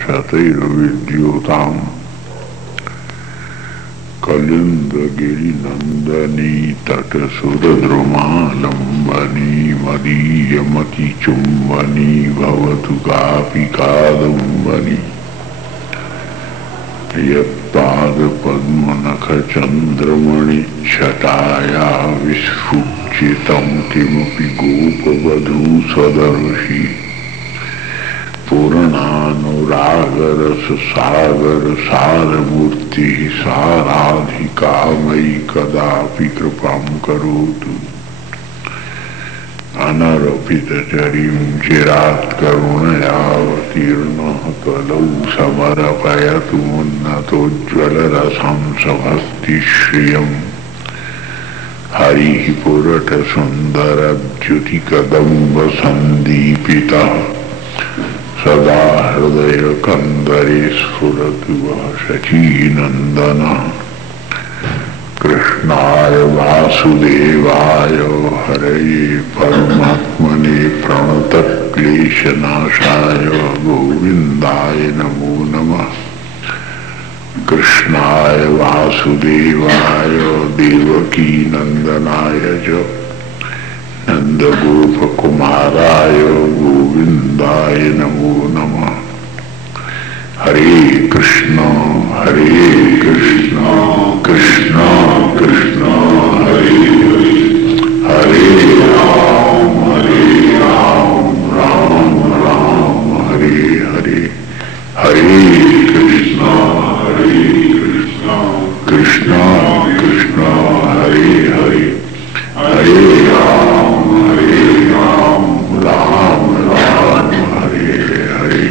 शतैर्विद्युताम् कलिन्दगिरिनन्दनी तटसुरद्रुमालम्बनी मदीयमतिचुम्बनी भवतु कापि कादम्बनी यत्पादपद्मनखचन्द्रमणिच्छटाया विस्फुचितं किमपि गोपवधू सदर्शी पूर्णानुरागरस सागर सारमूर्ति साराधिका मयि कदापि कृपां करोतु अनरपितचरीं चिरात् करुणयावतीर्णः कलौ समर्पयतु उन्नतोज्ज्वलरसं सभक्तिश्रियम् हरिः पुरटसुन्दरद्युतिकदम्बसन्दीपितः सदा हृदय कंदरे स्फुरतु वह शचीनंदनः कृष्णाय वासुदेवाय हरये परमात्मने प्रणतक्लेशनाशाय गोविन्दाय नमो नमः। कृष्णाय वासुदेवाय देवकी नंदनाय च नंदगोपकुमाराय गोविन्दाय नमो नमः। हरे कृष्ण कृष्ण कृष्ण हरे हरे राम राम राम हरे हरे हरे कृष्ण कृष्ण कृष्ण हरे हरे हरे राम राम राम हरे हरे।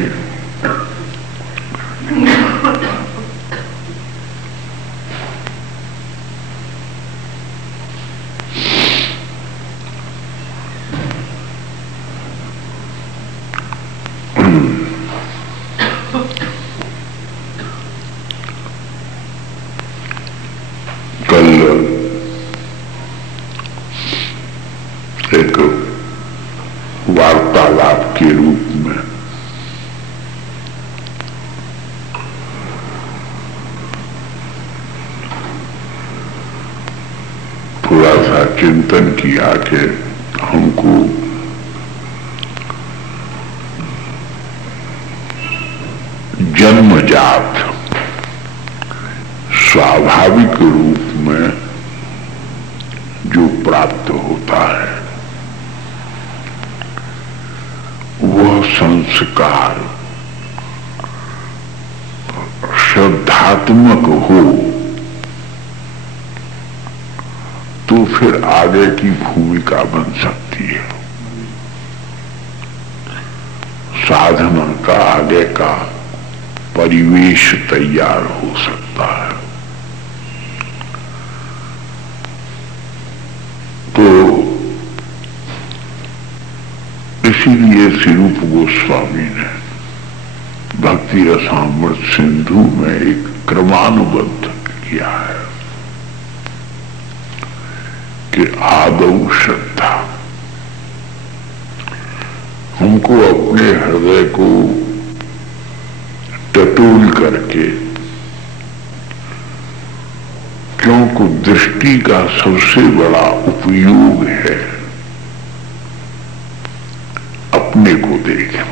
कल एक वार्तालाप के रूप में थोड़ा सा चिंतन किया कि हमको जन्मजात स्वाभाविक रूप में जो प्राप्त होता है वह संस्कार श्रद्धात्मक हो तो फिर आगे की भूमिका बन सकती है। साधना का आगे का परिवेश तैयार हो सकता है। तो इसीलिए श्री रूप गोस्वामी ने भक्ति रसामृत सिंधु में एक क्रमानुबद्ध किया है कि आदौ श्रद्धा। हमको अपने हृदय को टटोल करके, क्योंकि दृष्टि का सबसे बड़ा उपयोग है अपने को देखना,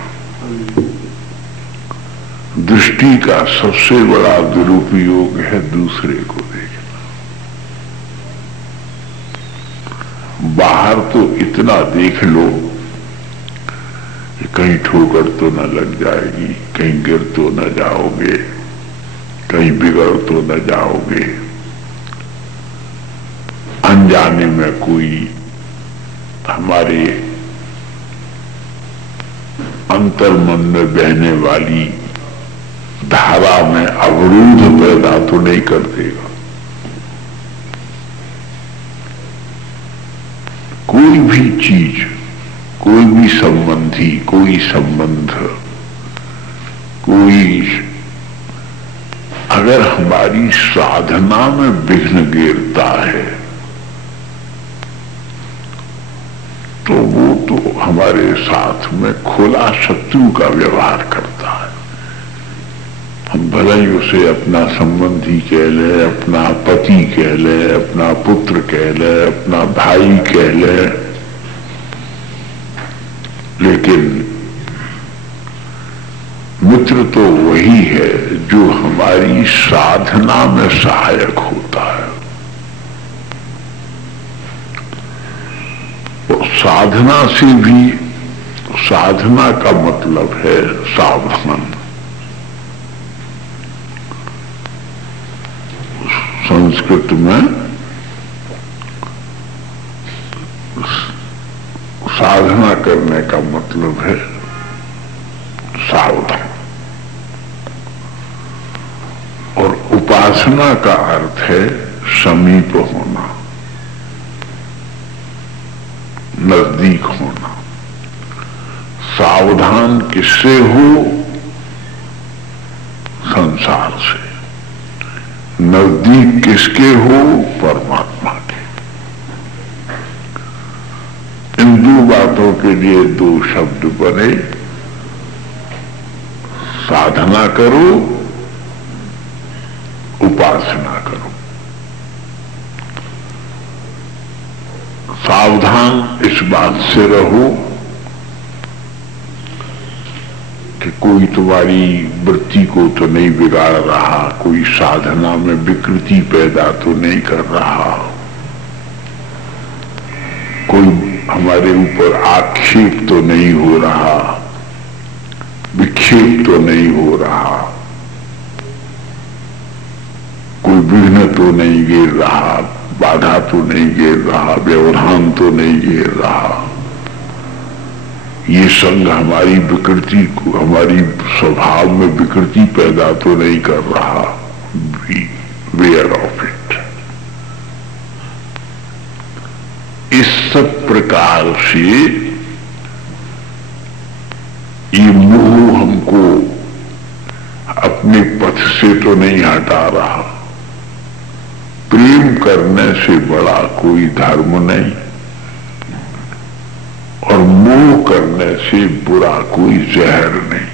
दृष्टि का सबसे बड़ा दुरुपयोग है दूसरे को देखना। बाहर तो इतना देख लो कि कहीं ठोकर तो न लग जाएगी, कहीं गिर तो न जाओगे, कहीं बिगड़ तो न जाओगे, अनजाने में कोई हमारे अंतर्मन में बहने वाली धारा में अवरोध पैदा तो नहीं कर देगा। कोई भी चीज, कोई भी संबंधी, कोई संबंध, कोई अगर हमारी साधना में विघ्न गिरता है तो वो तो हमारे साथ में खुला शत्रु का व्यवहार करता है। हम भले ही उसे अपना संबंधी कह ले, अपना पति कह ले, अपना पुत्र कह ले, अपना भाई कह ले, लेकिन मित्र तो वही है जो हमारी साधना में सहायक होता है। और साधना से भी, साधना का मतलब है सावधान। संस्कृत में साधना करने का मतलब है सावधान, और उपासना का अर्थ है समीप होना, नजदीक होना। सावधान किससे हो? संसार से। नजदीक किसके हो? परमात्मा के। इन दो बातों के लिए दो शब्द बने, साधना करो, उपासना करो। सावधान इस बात से रहो कि कोई तुम्हारी वृत्ति को तो नहीं बिगाड़ रहा, कोई साधना में विकृति पैदा तो नहीं कर रहा, कोई हमारे ऊपर आक्षेप तो नहीं हो रहा, विक्षेप तो नहीं हो रहा, कोई विघ्न तो नहीं गिर रहा, बाधा तो नहीं गिर रहा, व्यवधान तो नहीं गिर रहा। ये संग हमारी विकृति को, हमारी स्वभाव में विकृति पैदा तो नहीं कर रहा। Aware of it. इस सब प्रकार से ये मोह हमको अपने पथ से तो नहीं हटा रहा। प्रेम करने से बड़ा कोई धर्म नहीं, और मोह करने से बुरा कोई जहर नहीं।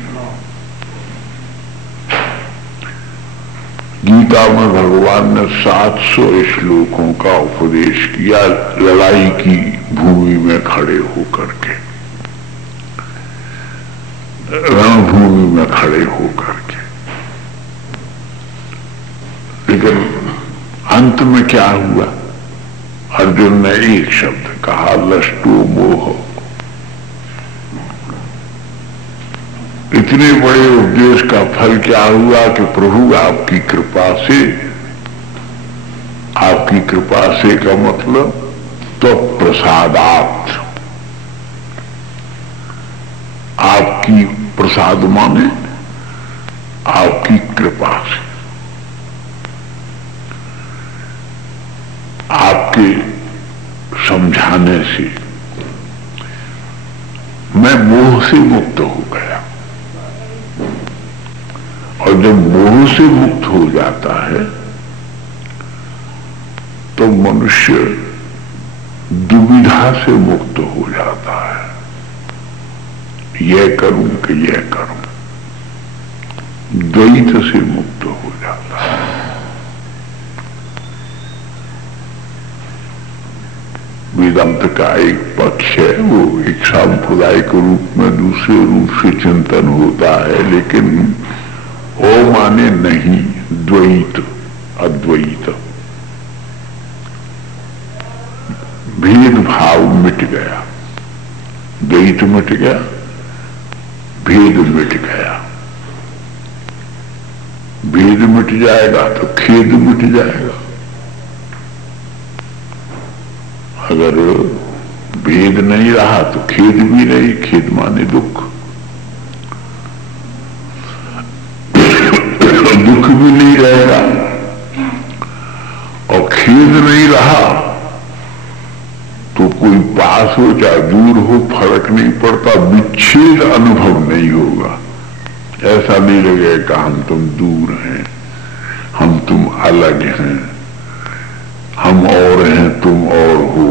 गीता में भगवान ने 700 श्लोकों का उपदेश किया लड़ाई की भूमि में खड़े होकर के, रणभूमि में खड़े होकर के। लेकिन अंत में क्या हुआ? अर्जुन ने एक शब्द कहा, लष्टो मोह। इतने बड़े उपदेश का फल क्या हुआ कि प्रभु आपकी कृपा से, आपकी कृपा से का मतलब तो प्रसादात, आपकी प्रसाद माने आपकी कृपा से, आपके समझाने से मैं मोह से मुक्त हो गया। और जब मोह से मुक्त हो जाता है तो मनुष्य दुविधा से मुक्त हो जाता है, यह करूं कि यह करूं, द्वैत से मुक्त हो जाता है। वेदांत का एक पक्ष है, वो एक सांप्रदायिक रूप में दूसरे रूप से चिंतन होता है, लेकिन ओ माने नहीं, द्वैत, अद्वैत, भेदभाव मिट गया, द्वैत मिट गया, भेद मिट गया। भेद मिट जाएगा तो खेद मिट जाएगा। अगर भेद नहीं रहा तो खेद भी नहीं, खेद माने दुख, दुख भी नहीं रहेगा, और खेद नहीं रहा तो कोई पास हो चाहे दूर हो फर्क नहीं पड़ता, विच्छेद अनुभव नहीं होगा। ऐसा नहीं लगेगा हम तुम दूर हैं, हम तुम अलग हैं, हम और हैं तुम और हो,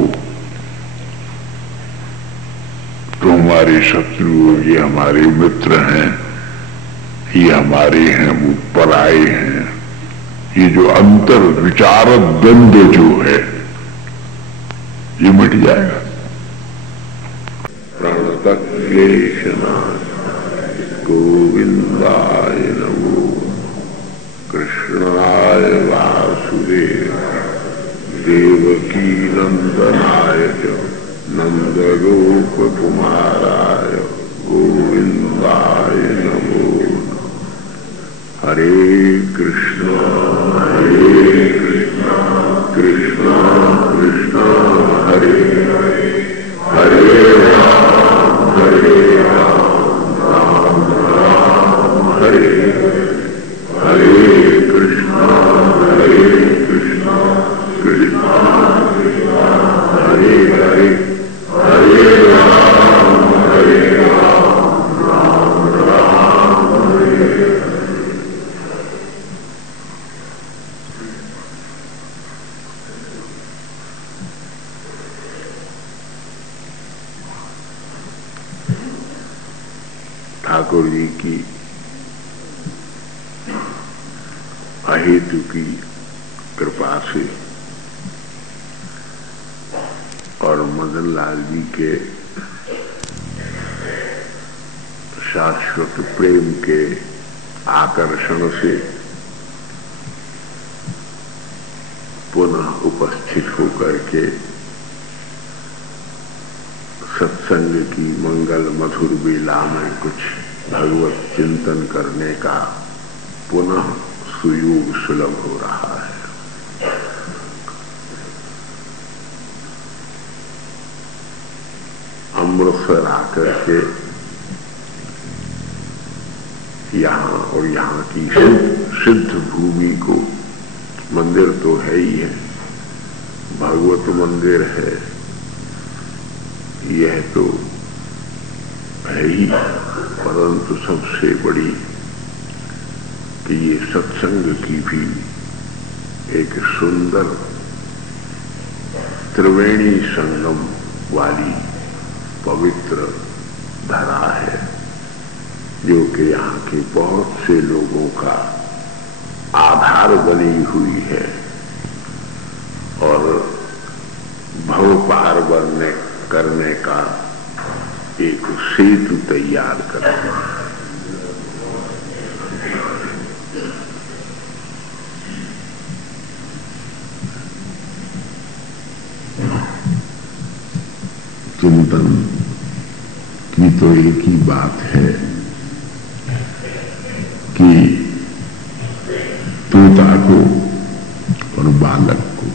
तो हमारे शत्रु, ये हमारे मित्र हैं, ये हमारे हैं, वो पराए हैं, ये जो अंतर विचार द्वंद्व जो है ये मिट जाएगा। प्रणतः क्लेशनाशाय गोविंदाय नमो, कृष्णाय वासुदेवाय देवकी नंदनाय च नंदगोपकुमाराय गोविंदाय नमो। हरे कृष्णा कृष्णा कृष्णा हरे हरे, हरे राम राम राम हरे हरे, कृष्णा कृष्णा कृष्णा हरे हरे, हरे राम राम राम हरे हरे। ठाकुर जी की अहेतु की कृपा से और मदन लाल जी के शाश्वत प्रेम के आकर्षण से पुनः उपस्थित होकर के सत्संग की मंगल मधुर बेला में कुछ भगवत चिंतन करने का पुनः सुयोग सुलभ हो रहा है। अमृतसर आकर के यहाँ और यहाँ की सिद्ध भूमि को, मंदिर तो है ही है, भगवत मंदिर है, यह तो है ही, परंतु सबसे बड़ी कि ये सत्संग की भी एक सुंदर त्रिवेणी संगम वाली पवित्र धरा है, जो कि यहाँ के बहुत से लोगों का आधार बनी हुई है और भव पार करने का एक सेतु तैयार करती है। चिंतन की तो एक ही बात है कि तोता को और बालक को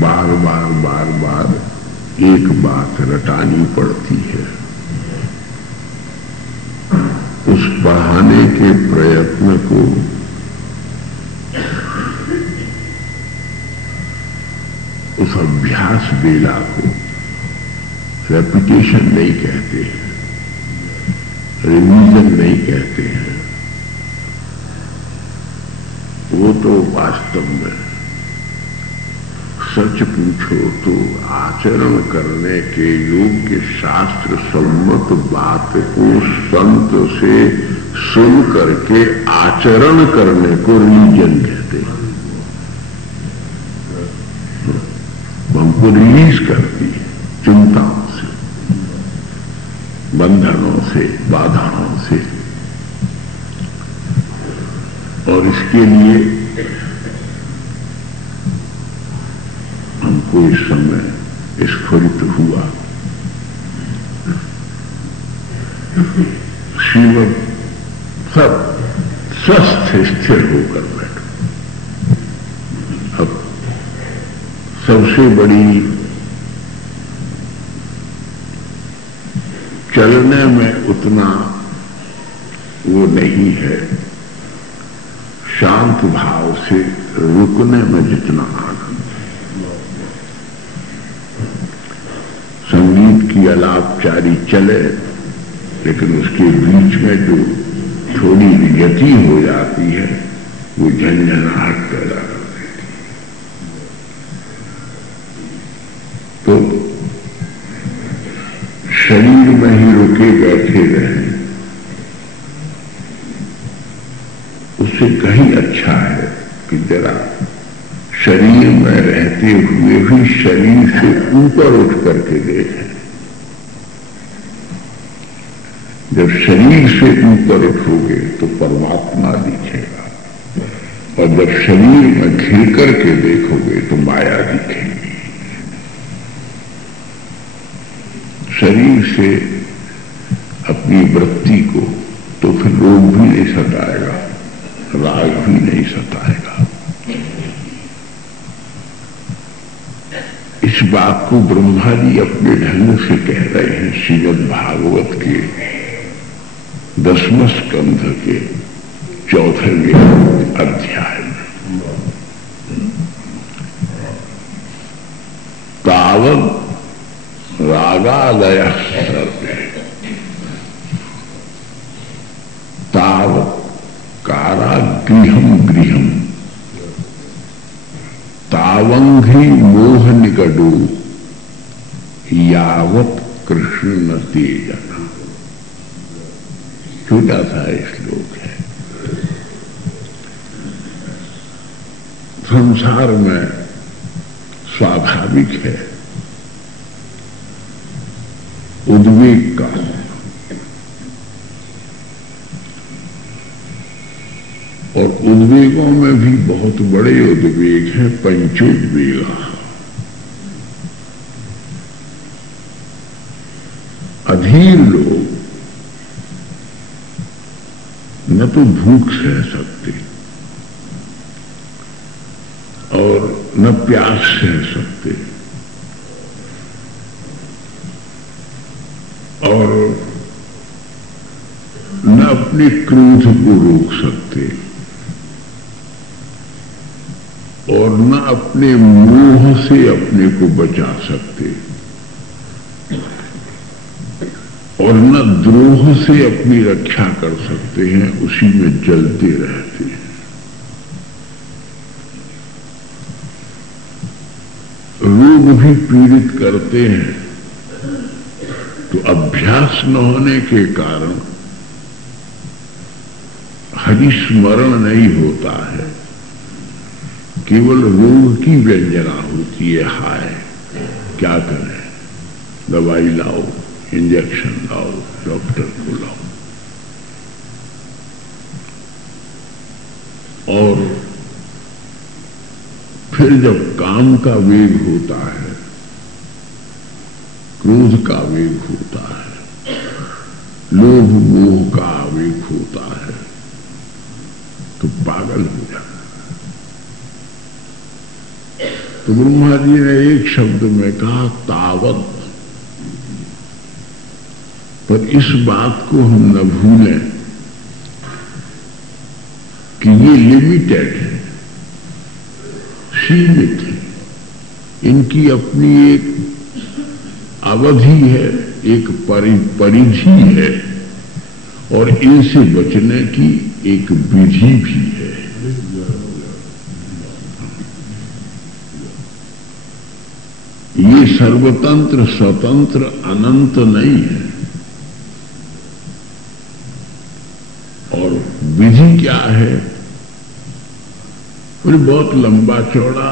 बार बार एक बात रटानी पड़ती है। उस पढ़ाने के प्रयत्न को उस अभ्यास बेला को रेपिटेशन नहीं कहते हैं, रिवीजन नहीं कहते हैं, वो तो वास्तव में सच पूछो तो आचरण करने के योग्य शास्त्र सम्मत बात को संत से सुन करके आचरण करने को रिलीजन कहते हैं। हमको रिलीज करती है चिंताओं से, बंधनों से, बाधाओं से, और इसके लिए हमको इस समय स्फुरित हुआ शिव सब स्वस्थ स्थिर होकर बैठो। अब सबसे बड़ी चलने में उतना वो नहीं है, शांत भाव से रुकने में जितना आनंद है। संगीत की अलापचारी चले, लेकिन उसके बीच में जो थोड़ी गति हो जाती है वो झंझनाहट पैदा कर देती है। तो शरीर में ही रुके बैठे रहें, उससे कहीं अच्छा है कि जरा शरीर में रहते हुए भी शरीर से ऊपर उठ करके देखें। जब शरीर से ऊपर उठोगे तो परमात्मा दिखेगा, और जब शरीर में घिर करके देखोगे तो माया दिखेगी। शरीर से अपनी वृत्ति को तो फिर रोग भी नहीं सताएगा, राग भी नहीं सताएगा। इस बात को ब्रह्मा जी अपने ढंग से कह रहे हैं श्रीमद् भागवत के 10वें स्कंध के 4वें अध्याय में। तावत् रागालय सर्वे, तावत् कारागृहम गृहम, तावंघ्रि मोह निकटो यावत् कृष्ण न तेजना। छोटा सा श्लोक है। संसार में स्वाभाविक है उद्वेग का, और उद्वेगों में भी बहुत बड़े उद्वेग हैं, पंचोद्वेग। अधीर लोग न तो भूख सह सकते और न प्यास सह सकते, और न अपने क्रोध को रोक सकते, और न अपने मोह से अपने को बचा सकते, और न द्रोह से अपनी रक्षा कर सकते हैं, उसी में जलते रहते हैं। रोग भी पीड़ित करते हैं तो अभ्यास न होने के कारण हरिस्मरण नहीं होता है, केवल रोग की व्यंजना होती है। हाय क्या करें, दवाई लाओ, इंजेक्शन लाओ, डॉक्टर को लाओ। और फिर जब काम का वेग होता है, क्रोध का वेग होता है, लोभ मोह का वेग होता है, तो पागल हो जाता है। तो ब्रह्मा जी ने एक शब्द में कहा तावत। पर इस बात को हम न भूलें कि ये लिमिटेड है, सीमित है, इनकी अपनी एक अवधि है, एक परिधि है, और इनसे बचने की एक विधि भी है। ये सर्वतंत्र स्वतंत्र अनंत नहीं है। और विधि क्या है? फिर बहुत लंबा चौड़ा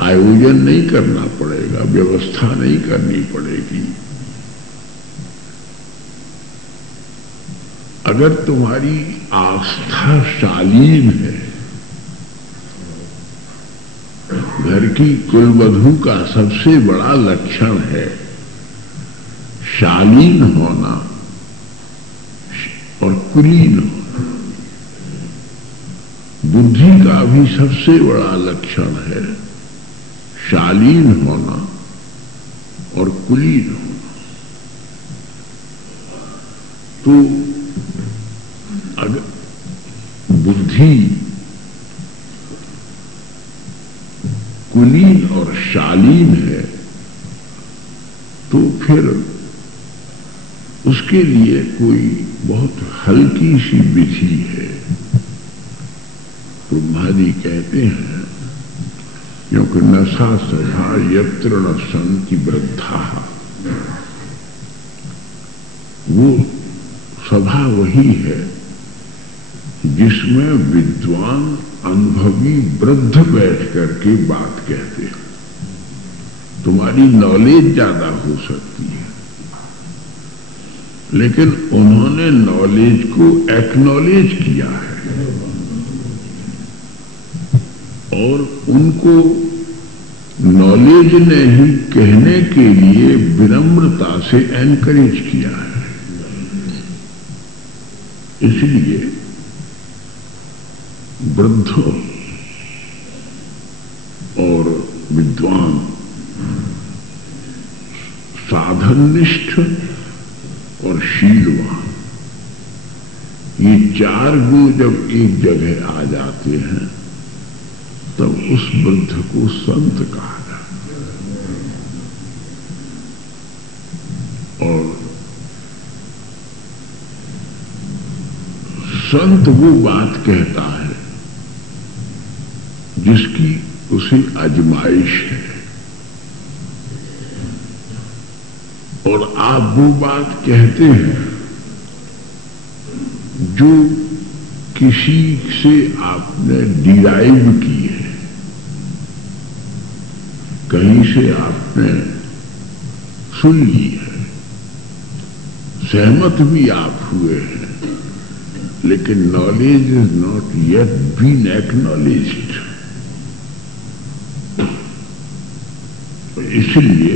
आयोजन नहीं करना पड़ेगा, व्यवस्था नहीं करनी पड़ेगी। अगर तुम्हारी आस्था शालीन है, घर की कुलवधू का सबसे बड़ा लक्षण है शालीन होना और कुलीन होना। बुद्धि का भी सबसे बड़ा लक्षण है शालीन होना और कुलीन होना। तो अगर बुद्धि कुलीन और शालीन है तो फिर उसके लिए कोई बहुत हल्की सी विधि है। ब्रह्मा जी कहते हैं क्योंकि नशा सभा यत्र न संति वृद्धा, वो सभा वही है जिसमें विद्वान अनुभवी वृद्ध बैठ करके बात कहते हैं। तुम्हारी नॉलेज ज्यादा हो सकती है, लेकिन उन्होंने नॉलेज को एक्नॉलेज किया है और उनको नॉलेज ने ही कहने के लिए विनम्रता से एनकरेज किया है। इसलिए वृद्धों और विद्वान, साधननिष्ठ और शीलवान, ये चार गुण जब एक जगह आ जाते हैं तब उस वृद्ध को संत कहा जाता है। और संत वो बात कहता है जिसकी उसे आजमाइश है, और आप वो बात कहते हैं जो किसी से आपने डिराइव की है, कहीं से आपने सुन ली है, सहमत भी आप हुए हैं, लेकिन knowledge is not yet been acknowledged. इसलिए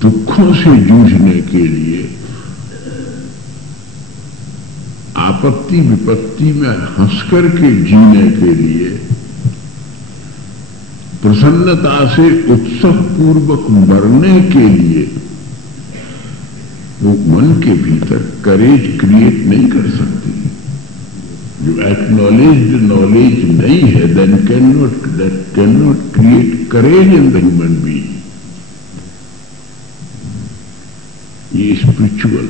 दुखों से जूझने के लिए, आपत्ति विपत्ति में हंसकर के जीने के लिए, प्रसन्नता से उत्सव पूर्वक मरने के लिए वो मन के भीतर करेज क्रिएट नहीं कर सकती। जो एक्नॉलेज्ड नॉलेज नहीं है, then can not create courage in the human being. ये स्पिरिचुअल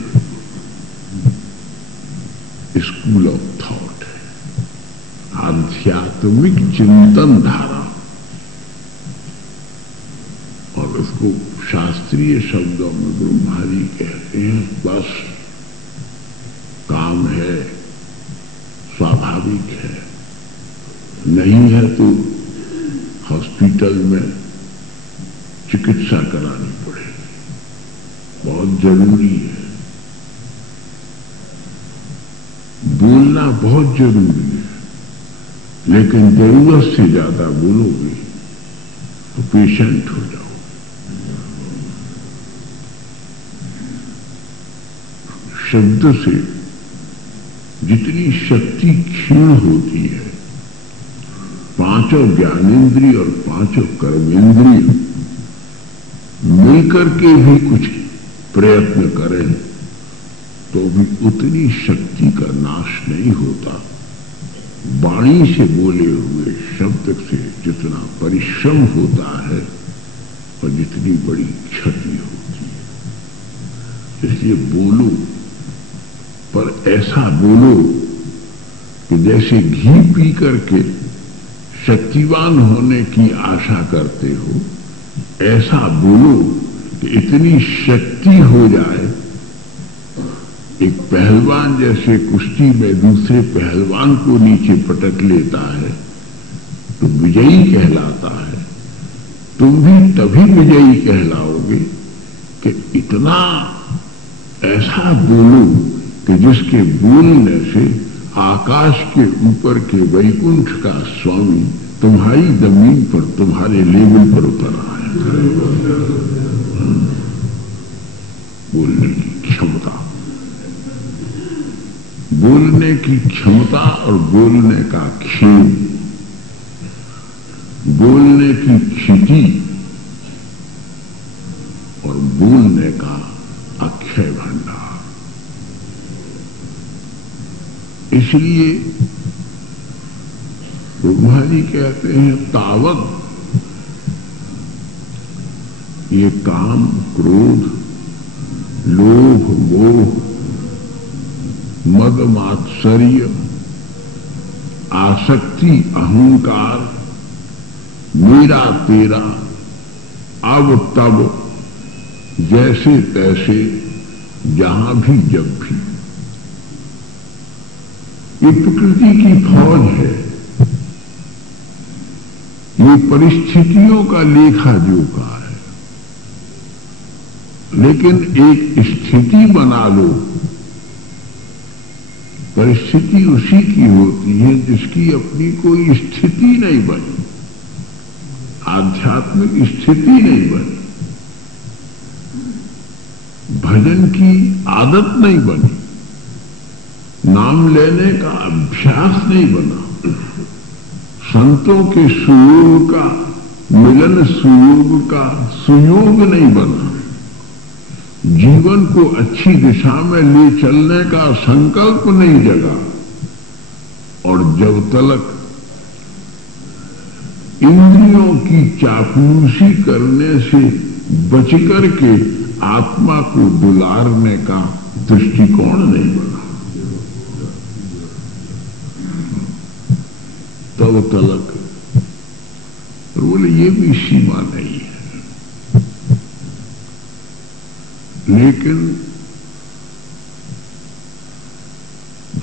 स्कूल ऑफ थॉट है, आध्यात्मिक चिंतन धारा, और उसको शास्त्रीय शब्दों में ब्रह्माजी कहते हैं बस काम है, स्वाभाविक है, नहीं है तो हॉस्पिटल में चिकित्सा करानी पड़ेगी, बहुत जरूरी है। बोलना बहुत जरूरी है, लेकिन जरूरत से ज्यादा बोलोगे तो पेशेंट हो जाओ। शब्द से जितनी शक्ति क्षीण होती है, पांचों ज्ञानेंद्रिय और पांचों कर्मेंद्रिय मिलकर के भी कुछ प्रयत्न करें तो भी उतनी शक्ति का नाश नहीं होता। वाणी से बोले हुए शब्द से जितना परिश्रम होता है और जितनी बड़ी क्षति होती है। इसलिए बोलो, पर ऐसा बोलो कि जैसे घी पी करके शक्तिवान होने की आशा करते हो, ऐसा बोलो कि इतनी शक्ति हो जाए। एक पहलवान जैसे कुश्ती में दूसरे पहलवान को नीचे पटक लेता है तो विजयी कहलाता है। तुम भी तभी विजयी कहलाओगे कि इतना ऐसा बोलो कि जिसके बोलने से आकाश के ऊपर के वैकुंठ का स्वामी तुम्हारी जमीन पर, तुम्हारे लेवल पर उतर आए। बोलने की क्षमता, बोलने की क्षमता और बोलने का क्षेम, बोलने की क्षिति और बोलने का अक्षय भंडार। इसलिए ब्रह्मा जी कहते हैं तावत ये काम, क्रोध, लोभ, मोह, मद मात्सर्य, आसक्ति, अहंकार, मेरा तेरा, अब तब, जैसे तैसे, जहां भी जब भी, ये प्रकृति की फौज है, ये परिस्थितियों का लेखा जोखा है। लेकिन एक स्थिति बना लो, परिस्थिति उसी की होती है जिसकी अपनी कोई स्थिति नहीं बनी, आध्यात्मिक स्थिति नहीं बनी, भजन की आदत नहीं बनी, नाम लेने का अभ्यास नहीं बना, संतों के सुयोग का, मिलन सुयोग का सुयोग नहीं बना, जीवन को अच्छी दिशा में ले चलने का संकल्प नहीं जगा, और जब तक इंद्रियों की चापलूसी करने से बच करके आत्मा को दुलारने का दृष्टिकोण नहीं बना, तब तलक। और बोले ये भी सीमा नहीं है। लेकिन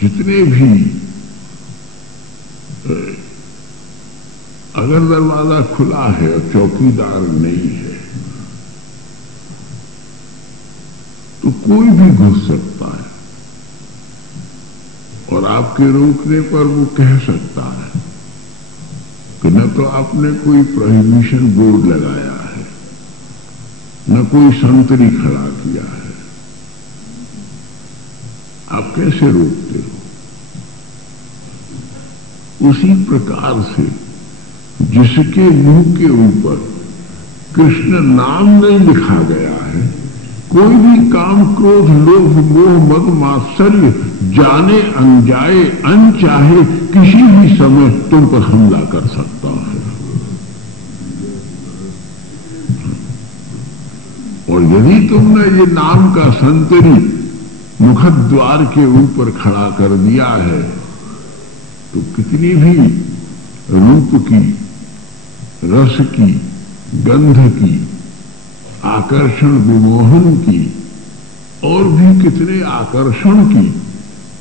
जितने भी अगर दरवाजा खुला है और चौकीदार नहीं है तो कोई भी घुस सकता है, और आपके रोकने पर वो कह सकता है कि न तो आपने कोई प्रोहिबिशन बोर्ड लगाया है, न कोई संतरी खड़ा किया है, आप कैसे रोकते हो? उसी प्रकार से जिसके मुंह के ऊपर कृष्ण नाम नहीं लिखा गया है, कोई भी काम, क्रोध, लोभ, मोह, मद, मात्सर्य जाने अनजाए अनचाहे किसी भी समय तुम पर हमला कर सकता है। और यदि तुमने ये नाम का संतरी मुखद्वार के ऊपर खड़ा कर दिया है तो कितनी भी रूप की, रस की, गंध की, आकर्षण विमोहन की, और भी कितने आकर्षण की,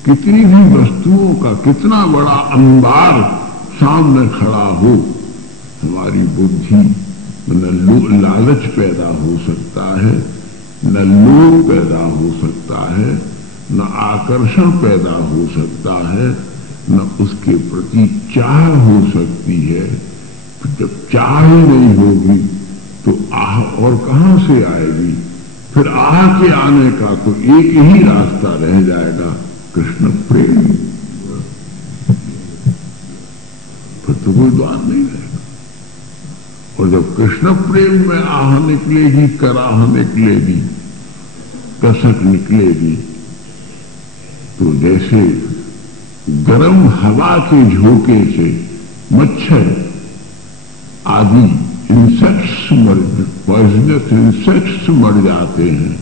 कितनी भी वस्तुओं का कितना बड़ा अंबार सामने खड़ा हो, हमारी बुद्धि न लालच पैदा हो सकता है, न लोभ पैदा हो सकता है, न आकर्षण पैदा हो सकता है, न उसके प्रति चाह हो सकती है। जब चाह ही नहीं होगी तो आह और कहां से आएगी? फिर आह के आने का तो एक ही रास्ता रह जाएगा, कृष्ण प्रेम। फिर तो कोई द्वार नहीं रहेगा। और जब कृष्ण प्रेम में आह निकलेगी, कराह निकलेगी, कसक निकलेगी, तो जैसे गर्म हवा के झोंके से मच्छर आदि इंसेक्ट्स पॉइजनस इंसेक्ट्स मर जाते हैं,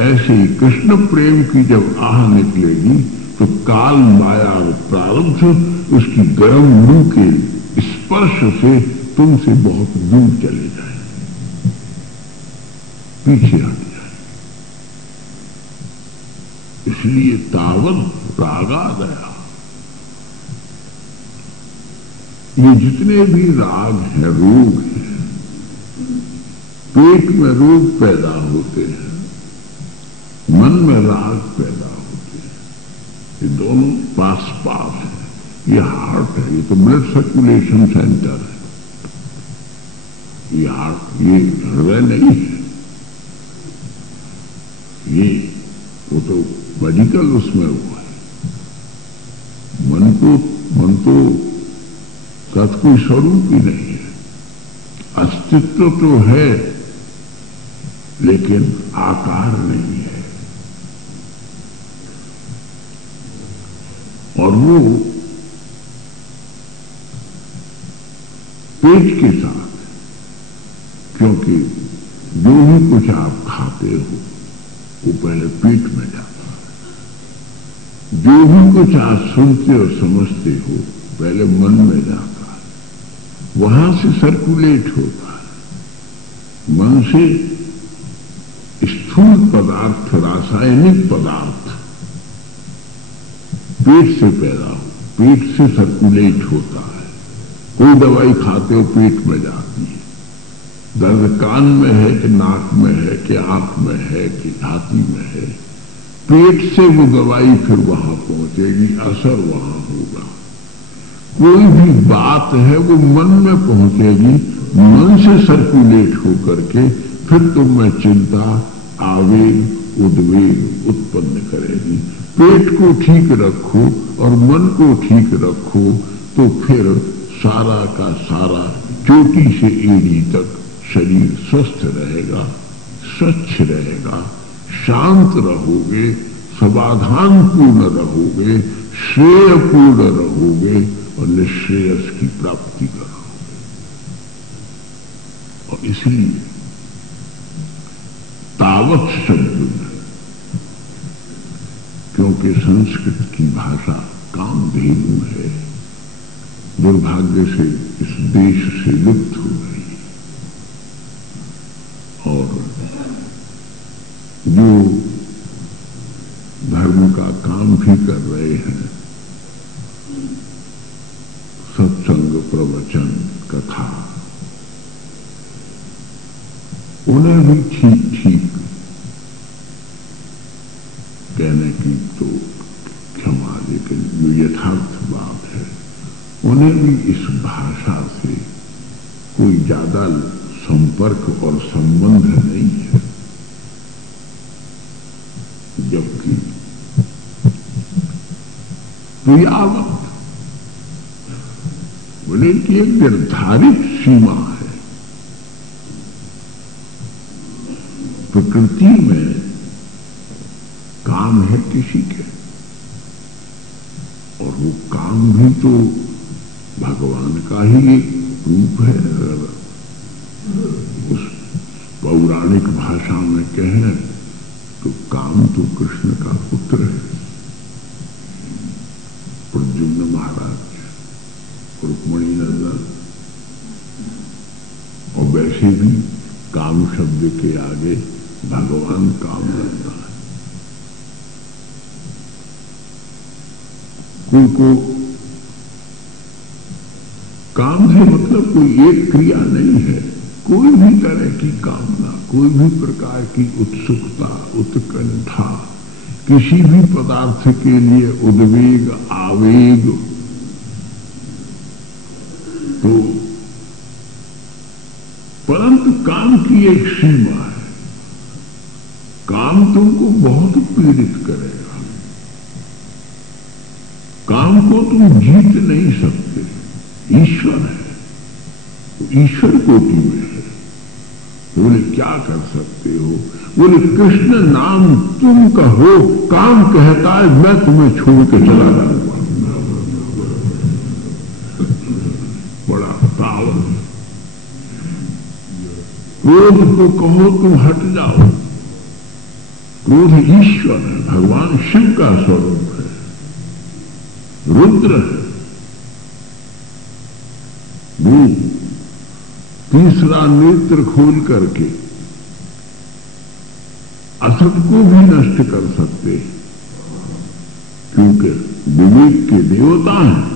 ऐसे ही कृष्ण प्रेम की जब आह निकलेगी तो काल, माया और प्रारब्ध उसकी गर्म लू के स्पर्श से तुमसे बहुत दूर चले जाए, पीछे हट जाए। इसलिए तावत रागा दया, ये जितने भी राग हैं, रोग हैं, पेट में रोग पैदा होते हैं, मन में राग पैदा होते हैं, ये दोनों पास पास है। ये हार्ट है, ये तो ब्लड सर्कुलेशन सेंटर है, ये हार्ट, ये हृदय नहीं है, ये वो तो मेडिकल उसमें हुआ है। मन तो सत कोई स्वरूप ही नहीं है, अस्तित्व तो है लेकिन आकार नहीं है। और वो पेट के साथ, क्योंकि जो भी कुछ आप खाते हो वो पहले पेट में जाता है, जो भी कुछ आप सुनते और समझते हो पहले मन में जाता है, वहां से सर्कुलेट होता है। मन से स्थूल पदार्थ, रासायनिक पदार्थ पेट से पैदा होता है। पेट से सर्कुलेट होता है। कोई दवाई खाते हो पेट में जाती है। दर्द कान में है कि नाक में है कि आंख में है कि छाती में है, पेट से वो दवाई फिर वहां पहुंचेगी, असर वहां होगा। कोई भी बात है वो मन में पहुंचेगी, मन से सर्कुलेट होकर के फिर तुम में चिंता, आवेग, उद्वेग उत्पन्न करेगी। पेट को ठीक रखो और मन को ठीक रखो तो फिर सारा का सारा चोटी से एड़ी तक शरीर स्वस्थ रहेगा, स्वच्छ रहेगा, शांत रहोगे, समाधान पूर्ण रहोगे, श्रेयपूर्ण रहोगे और निश्रेयस की प्राप्ति करोगे। और इसलिए तावत शब्द में, क्योंकि संस्कृत की भाषा कामधेनु है, दुर्भाग्य से इस देश से लुप्त हो गई और जो धर्म का काम भी कर रहे हैं, सत्संग, प्रवचन, कथा, उन्हें भी ठीक ठीक कहने की तो क्षमा, लेकिन जो यथार्थ बात है, उन्हें भी इस भाषा से कोई ज्यादा संपर्क और संबंध नहीं है। जबकि क्रियावत बोले कि एक निर्धारित सीमा है। प्रकृति में काम है किसी के, और वो काम भी तो भगवान का ही एक रूप है। अगर उस पौराणिक भाषा में कहें तो काम तो कृष्ण का पुत्र है, प्रद्युम्न महाराज, रुक्मिणी नंदन। और वैसे भी काम शब्द के आगे भगवान काम रहता है। कोई को काम है मतलब कोई एक क्रिया नहीं है, कोई भी तरह की कामना, कोई भी प्रकार की उत्सुकता, उत्कंठा, किसी भी पदार्थ के लिए उद्वेग, आवेग, तो परंतु काम की एक सीमा है। काम तुमको बहुत पीड़ित करेगा, काम को तुम जीत नहीं सकते। ईश्वर है, ईश्वर कोटि में है। बोले क्या कर सकते हो? बोले कृष्ण नाम तुम कहो, काम कहता है मैं तुम्हें छोड़ के चला जाऊंगा। बड़ा पावर। क्रोध को कहो तुम हट जाओ। क्रोध ईश्वर है, भगवान शिव का स्वरूप है, रुद्र है। वो तीसरा नेत्र खोल करके असत को भी नष्ट कर सकते, क्योंकि विवेक के देवता हैं।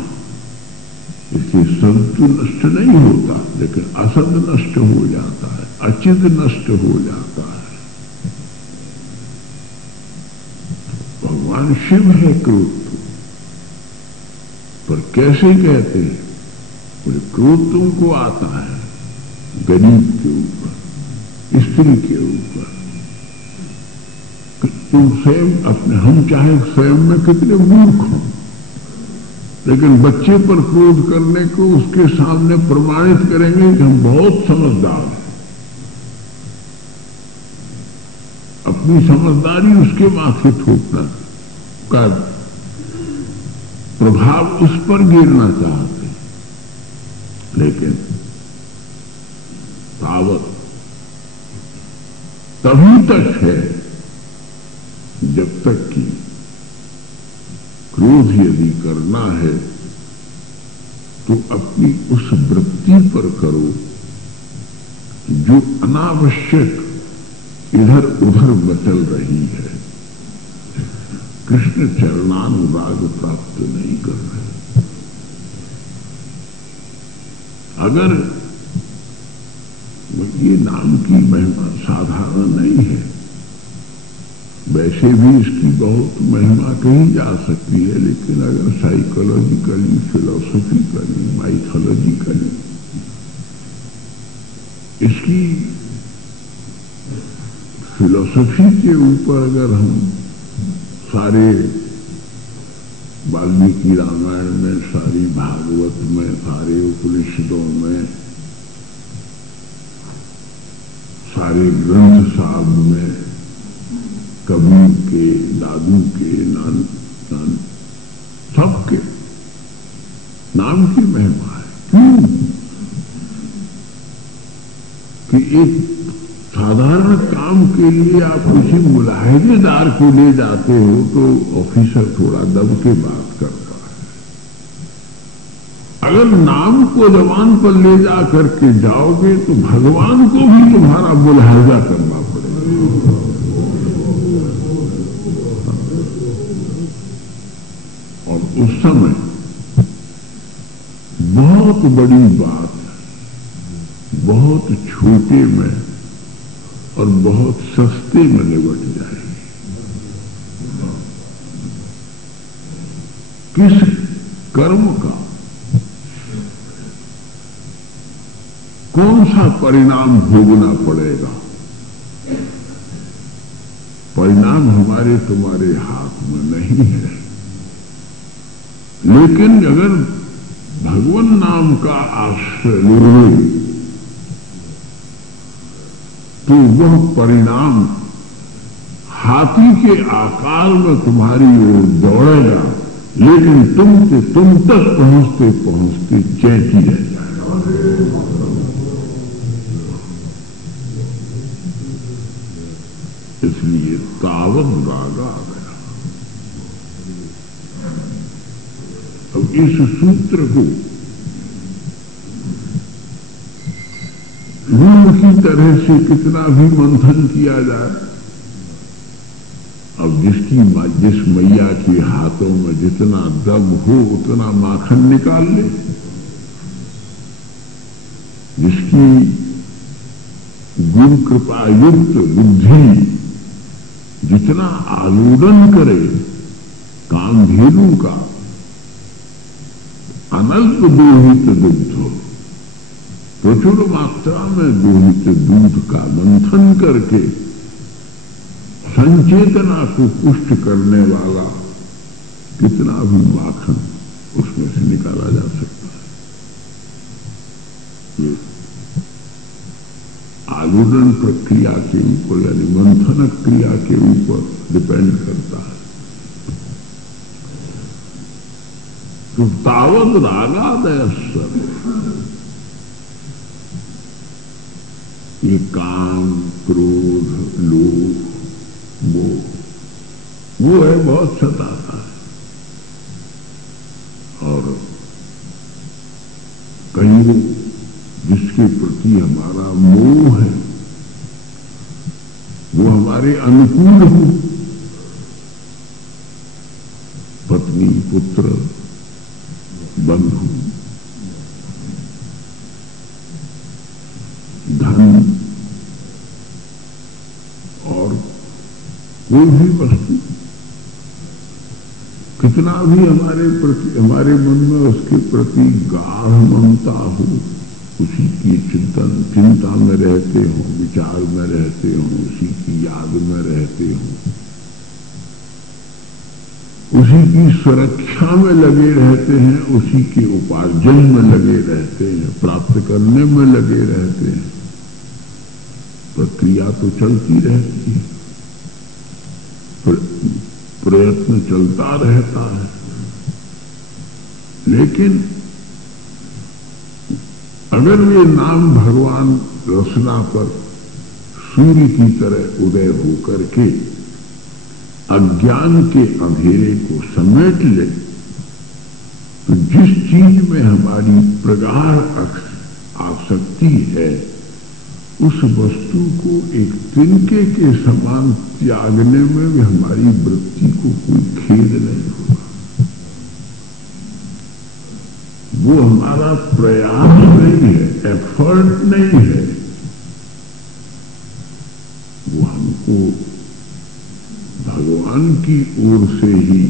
इसलिए सत तो नष्ट नहीं होता, लेकिन असत नष्ट हो जाता है, अचित नष्ट हो जाता है। भगवान शिव है क्रोध, पर कैसे कहते हैं? बोले क्रोध तुमको आता है गरीब के ऊपर, स्त्री के ऊपर। तुम स्वयं अपने, हम चाहे स्वयं में कितने मूर्ख हों, लेकिन बच्चे पर क्रोध करने को उसके सामने प्रमाणित करेंगे कि हम बहुत समझदार हैं। अपनी समझदारी उसके माथे थोपना का प्रभाव उस पर गिरना चाहते, लेकिन तावत तभी तक है जब तक कि क्रोध यदि करना है तो अपनी उस वृत्ति पर करो जो अनावश्यक इधर उधर मचल रही है। कृष्ण चरणानुराग प्राप्त नहीं कर रहे। अगर ये नाम की महिमा साधारण नहीं है, वैसे भी इसकी बहुत महिमा कही जा सकती है, लेकिन अगर साइकोलॉजिकली, फिलोसॉफिकली, माइथोलॉजिकली इसकी फिलोसॉफी के ऊपर अगर हम सारे वाल्मीकि रामायण में, सारी भागवत में, सारे उपनिषदों में, सारे ग्रंथ साहब में, कबीर के, दादू के, नान सबके नाम की महिमा है। क्यों कि एक साधारण काम के लिए आप किसी मुलाहिजेदार को ले जाते हो तो ऑफिसर थोड़ा दब के बात करता है। अगर नाम को जबान पर ले जा करके जाओगे तो भगवान को भी तुम्हारा मुलाहिजा करना पड़ेगा। और उस समय बहुत बड़ी बात बहुत छोटे में और बहुत सस्ते में निपट जाएगी। किस कर्म का कौन सा परिणाम भोगना पड़ेगा, परिणाम हमारे तुम्हारे हाथ में नहीं है। लेकिन अगर भगवान नाम का आश्रय लोगे तो वह परिणाम हाथी के आकार में तुम्हारी ओर दौड़ेगा, लेकिन तुम तक पहुंचते पहुंचते चैती रह जाएगा। इसलिए तावत रागा आ गया। अब इस सूत्र को रूम की तरह से कितना भी मंथन किया जाए, अब जिस मैया के हाथों में जितना दम हो उतना माखन निकाल ले, जिसकी गुरु कृपा युक्त बुद्धि जितना आलोडन करे कामधेनु का, अनल्प दोहित दुग्ध हो, प्रचुर मात्रा में दोहित दूध का मंथन करके संचेतना को पुष्ट करने वाला कितना भी माखन उसमें से निकाला जा सकता है। ये आलोडन प्रक्रिया के ऊपर यानी मंथन क्रिया के ऊपर डिपेंड करता है। तो तावत रागादय सर, ये काम, क्रोध, लोभ, वो है बहुत सताता है। और कहीं जिसके प्रति हमारा मोह है वो हमारे अनुकूल हो, पत्नी, पुत्र, बंधु, धन और कोई भी वस्तु, कितना भी हमारे मन में उसके प्रति गाढ़ ममता हो, उसी की चिंता में रहते हो, विचार में रहते हो, उसी की याद में रहते हो, उसी की सुरक्षा में लगे रहते हैं, उसी के उपार्जन में लगे रहते हैं, प्राप्त करने में लगे रहते हैं। प्रक्रिया तो चलती रहती है, प्रयत्न चलता रहता है, लेकिन अगर ये नाम भगवान रसना पर सूर्य की तरह उदय होकर के अज्ञान के अंधेरे को समेट ले, तो जिस चीज में हमारी प्रगाढ़ आसक्ति है उस वस्तु को एक तिनके के समान त्यागने में भी हमारी वृत्ति को कोई खेद नहीं होगा। वो हमारा प्रयास नहीं है, एफर्ट नहीं है, वो हमको भगवान की ओर से ही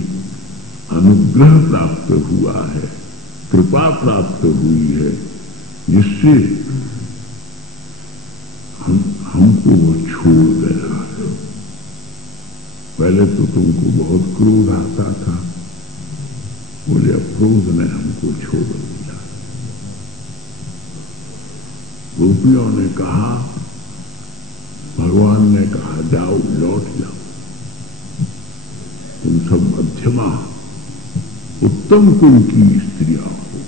अनुग्रह प्राप्त हुआ है, कृपा प्राप्त हुई है, जिससे हमको वो छोड़ गया है। पहले तो तुमको बहुत क्रोध आता था, बोले अब क्रोध ने हमको छोड़ दिया। गोपियों ने कहा, भगवान ने कहा जाओ लौट जाओ, तुम सब मध्यमा उत्तम कुल की स्त्रियां हो,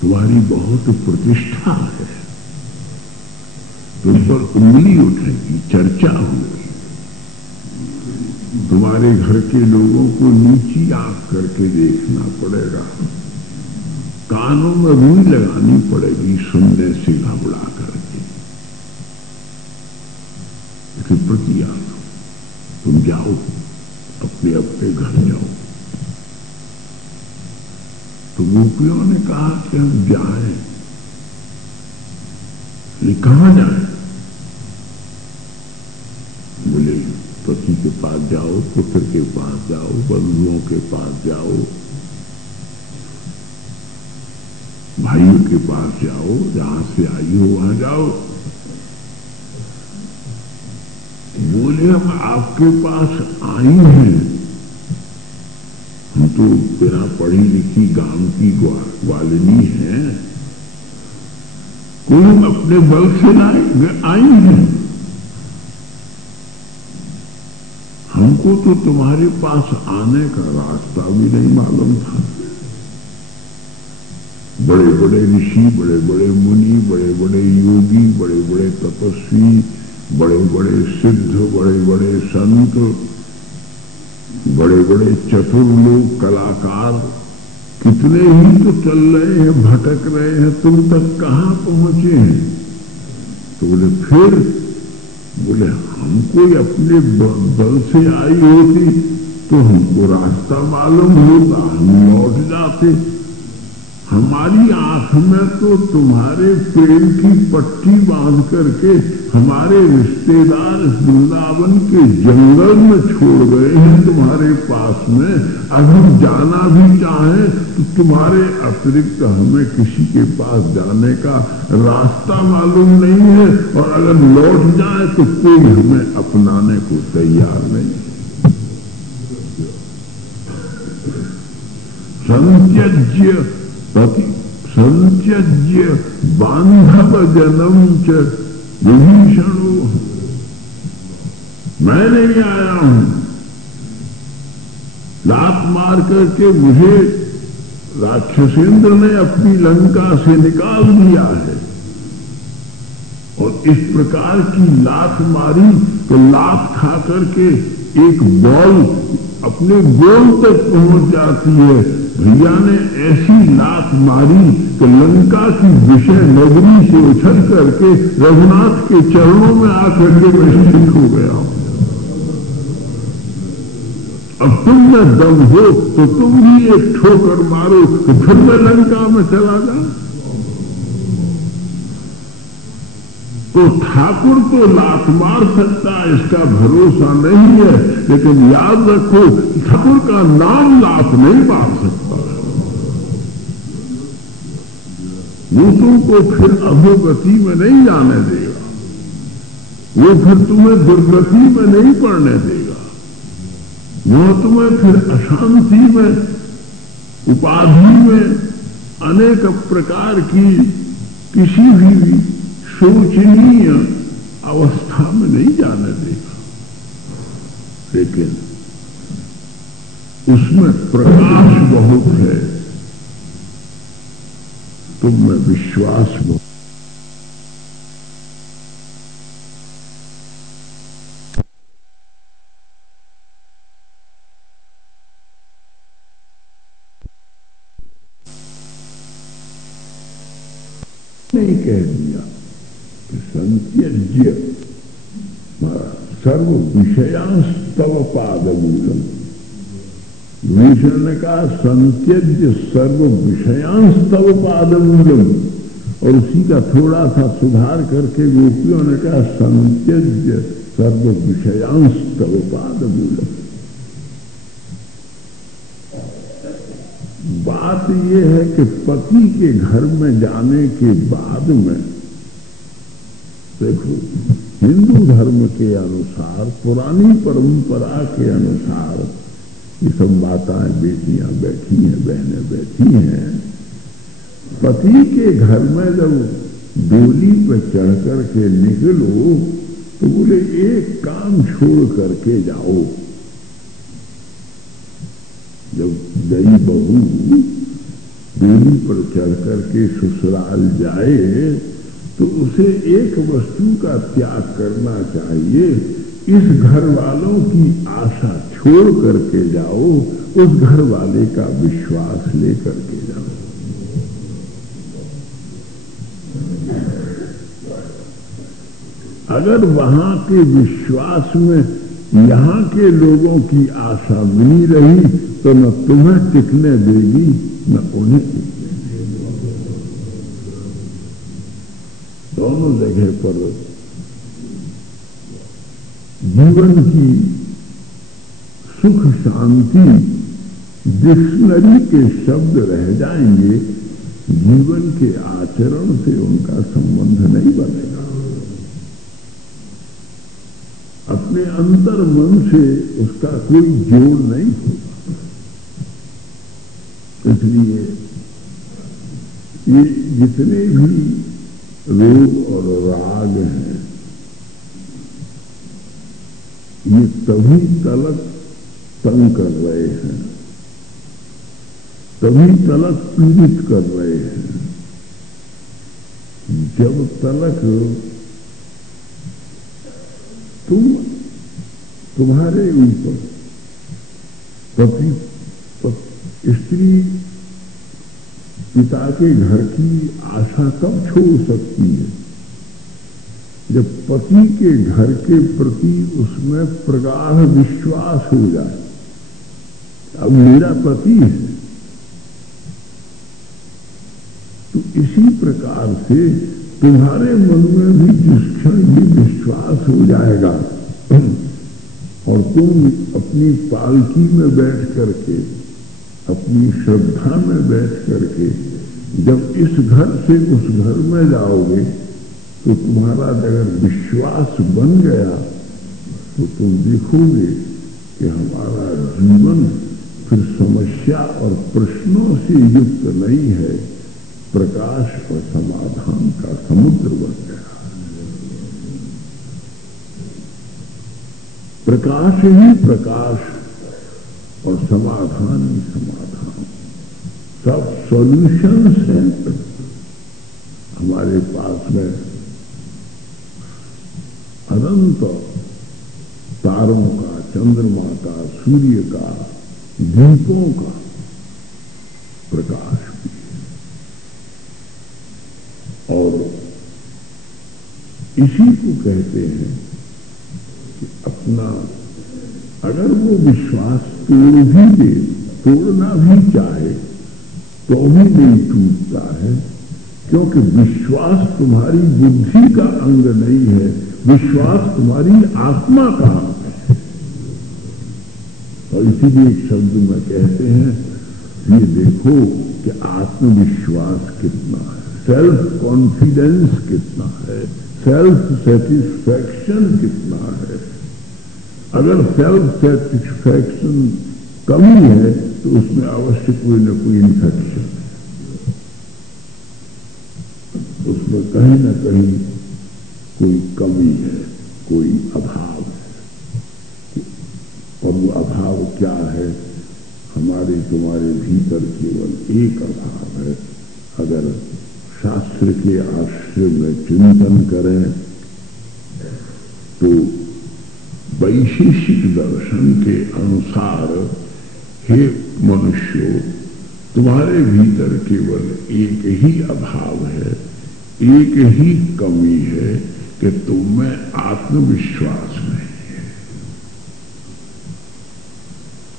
तुम्हारी बहुत प्रतिष्ठा है, तुम पर उंगली उठेगी, चर्चा होगी, तुम्हारे घर के लोगों को नीची आंख करके देखना पड़ेगा, कानों में रुई लगानी पड़ेगी सुनने से घबरा करके। इसके प्रति तुम जाओ, अपने अपने घर जाओ। तो गोपियों ने कहा कि हम जाएं, ये कहां जाएं? बोले पति के पास जाओ, पुत्र के पास जाओ, बंधुओं के पास जाओ, भाइयों के पास जाओ, जहां से आई हो वहां जाओ। बोले हम आपके पास आई हैं, हम तो बिना पढ़ी लिखी गांव की ग्वालिनी हैं, कोई हम अपने बल से ना आई हैं, हमको तो तुम्हारे पास आने का रास्ता भी नहीं मालूम था। बड़े बड़े ऋषि, बड़े बड़े मुनि, बड़े बड़े योगी, बड़े बड़े तपस्वी, बड़े बड़े सिद्ध, बड़े बड़े संत, बड़े बड़े चतुर लोग, कलाकार, कितने ही तो चल रहे हैं, भटक रहे हैं, तुम तक कहां पहुंचे हैं? तो बोले फिर, बोले हमको अपने बल से आई होती तो हमको रास्ता मालूम होता, हम लौट जाते। हमारी आंख में तो तुम्हारे प्रेम की पट्टी बांध करके हमारे रिश्तेदार वृंदावन के जंगल में छोड़ गए हैं तुम्हारे पास में। अगर हम जाना भी चाहें तो तुम्हारे अतिरिक्त हमें किसी के पास जाने का रास्ता मालूम नहीं है, और अगर लौट जाए तो कोई हमें अपनाने को तैयार नहीं। संत्यज्य पति संत्यज्य बांधव जन्म च विभीषणो, मैं नहीं आया हूं, लात मार करके मुझे राक्षसेंद्र ने अपनी लंका से निकाल दिया है, और इस प्रकार की लात मारी तो लात खा करके एक बॉल अपने गोल तक पहुंच जाती है। भैया ने ऐसी लात मारी कि लंका की विषय नगरी से उछल करके रघुनाथ के चरणों में आकर के मैं स्थित हो गया हूं। अब तुम में दम हो तो तुम भी एक ठोकर मारो तो फिर मैं लंका में चला जाऊं। तो ठाकुर तो लात मार सकता है, इसका भरोसा नहीं है, लेकिन याद रखो ठाकुर का नाम लात नहीं मार सकता। वो तुमको फिर अधोगति में नहीं जाने देगा, वो फिर तुम्हें दुर्गति में नहीं पड़ने देगा, वो तुम्हें फिर अशांति में, उपाधि में, अनेक प्रकार की किसी भी शोचनीय अवस्था में नहीं जाने देगा, लेकिन उसमें प्रकाश बहुत है, तुम में विश्वास बहुत। नहीं कह दिया कि संत्यज्य सर्व विषयांस्तव पादमूलम, विभीषण ने कहा संत्यज्य सर्व विषयांस्तव पादमूलम, और उसी का थोड़ा सा सुधार करके गोपियों ने कहा संत्यज्य सर्व विषयांस्तव पादमूलम। बात यह है कि पति के घर में जाने के बाद में, देखो हिंदू धर्म के अनुसार, पुरानी परंपरा के अनुसार ये सब माताएं बेटियां बैठी हैं, बहनें बैठी हैं, पति के घर में जब डोली पर चढ़ करके निकलो तो बोले एक काम छोड़ करके जाओ। जब गई बहू डोली पर चढ़ करके ससुराल जाए तो उसे एक वस्तु का त्याग करना चाहिए, इस घर वालों की आशा छोड़ करके जाओ, उस घर वाले का विश्वास लेकर के जाओ। अगर वहां के विश्वास में यहां के लोगों की आशा बनी रही तो न तुम्हें टिकने देगी न उन्हें टिकने देगी। दोनों जगह पर जीवन की सुख शांति डिक्शनरी के शब्द रह जाएंगे, जीवन के आचरण से उनका संबंध नहीं बनेगा। अपने अंतर मन से उसका कोई जोड़ नहीं होगा। इसलिए ये जितने भी रोग और राग हैं, ये तभी तलक तंग कर रहे हैं, तभी तलक पीड़ित कर रहे हैं, जब तलक तुम्हारे ऊपर स्त्री पिता के घर की आशा कब छोड़ सकती है? जब पति के घर के प्रति उसमें प्रगाढ़ विश्वास हो जाए, अब मेरा पति है। तो इसी प्रकार से तुम्हारे मन में भी जिस क्षण ये विश्वास हो जाएगा और तुम अपनी पालकी में बैठ करके, अपनी श्रद्धा में बैठ करके जब इस घर से उस घर में जाओगे तो तुम्हारा अगर विश्वास बन गया तो तुम देखोगे कि हमारा जीवन फिर समस्या और प्रश्नों से युक्त नहीं है, प्रकाश और समाधान का समुद्र बन गया। प्रकाश ही प्रकाश और समाधान ही समाधान, सब सॉल्यूशंस हैं हमारे पास में। अनंत तारों का, चंद्रमा का, सूर्य का, दीपों का प्रकाश भी है। और इसी को कहते हैं कि अपना अगर वो विश्वास तोड़ भी दे, तोड़ना भी चाहे तो भी नहीं टूटता है, क्योंकि विश्वास तुम्हारी बुद्धि का अंग नहीं है, विश्वास तुम्हारी आत्मा का अंग है। और इसीलिए एक शब्द में कहते हैं, ये देखो कि आत्मविश्वास कितना है, सेल्फ कॉन्फिडेंस कितना है, सेल्फ सेटिस्फैक्शन कितना है। अगर सेल्फ सेटिस्फैक्शन कमी है तो उसमें अवश्य कोई न कोई इन्फेक्शन है, उसमें कहीं न कहीं कोई कमी है, कोई अभाव है। और वो अभाव क्या है? हमारे तुम्हारे भीतर केवल एक अभाव है। अगर शास्त्र के आश्रय में चिंतन करें तो वैशेषिक दर्शन के अनुसार, हे मनुष्यों, तुम्हारे भीतर केवल एक ही अभाव है, एक ही कमी है कि तुम में आत्मविश्वास नहीं है।